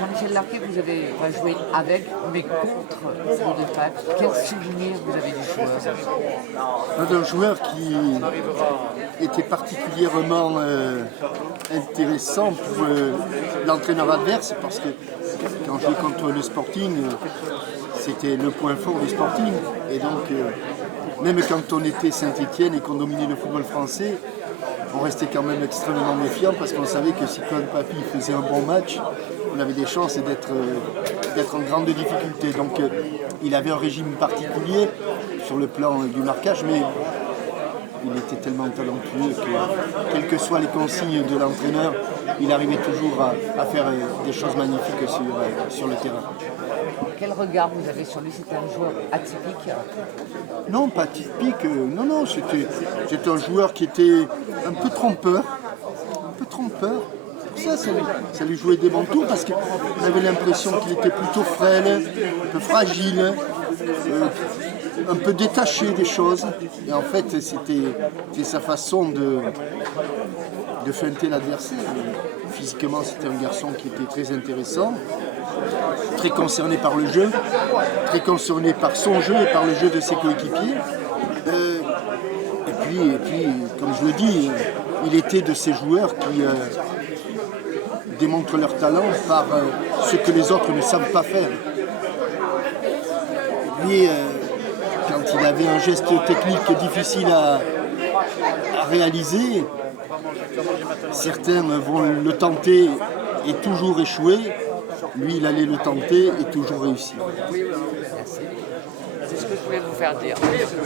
Jean-Michel Larquet, vous avez pas joué avec, mais contre le Defac. Quel souvenir vous avez du joueur? Un joueur qui était particulièrement intéressant pour l'entraîneur adverse, parce que quand je jouais contre le Sporting, c'était le point fort du Sporting. Et donc, même quand on était Saint-Étienne et qu'on dominait le football français, on restait quand même extrêmement méfiant parce qu'on savait que si Claude Papy faisait un bon match, on avait des chances d'être en grande difficulté. Donc il avait un régime particulier sur le plan du marquage, mais il était tellement talentueux que, quelles que soient les consignes de l'entraîneur, il arrivait toujours à faire des choses magnifiques sur le terrain. Quel regard vous avez sur lui? C'était un joueur atypique? Non, pas typique. Non, c'était un joueur qui était un peu trompeur. Un peu trompeur. Pour ça lui jouait des bons tours parce qu'on avait l'impression qu'il était plutôt frêle, un peu fragile, un peu détaché des choses. Et en fait, c'était sa façon de feinter l'adversaire. Physiquement, c'était un garçon qui était très intéressant, très concerné par le jeu, très concerné par son jeu et par le jeu de ses coéquipiers. Et puis, comme je le dis, il était de ces joueurs qui démontrent leur talent par ce que les autres ne savent pas faire. Lui, quand il avait un geste technique difficile à réaliser, certains vont le tenter et toujours échouer. Lui, il allait le tenter et toujours réussir. Merci. C'est ce que je voulais vous faire dire.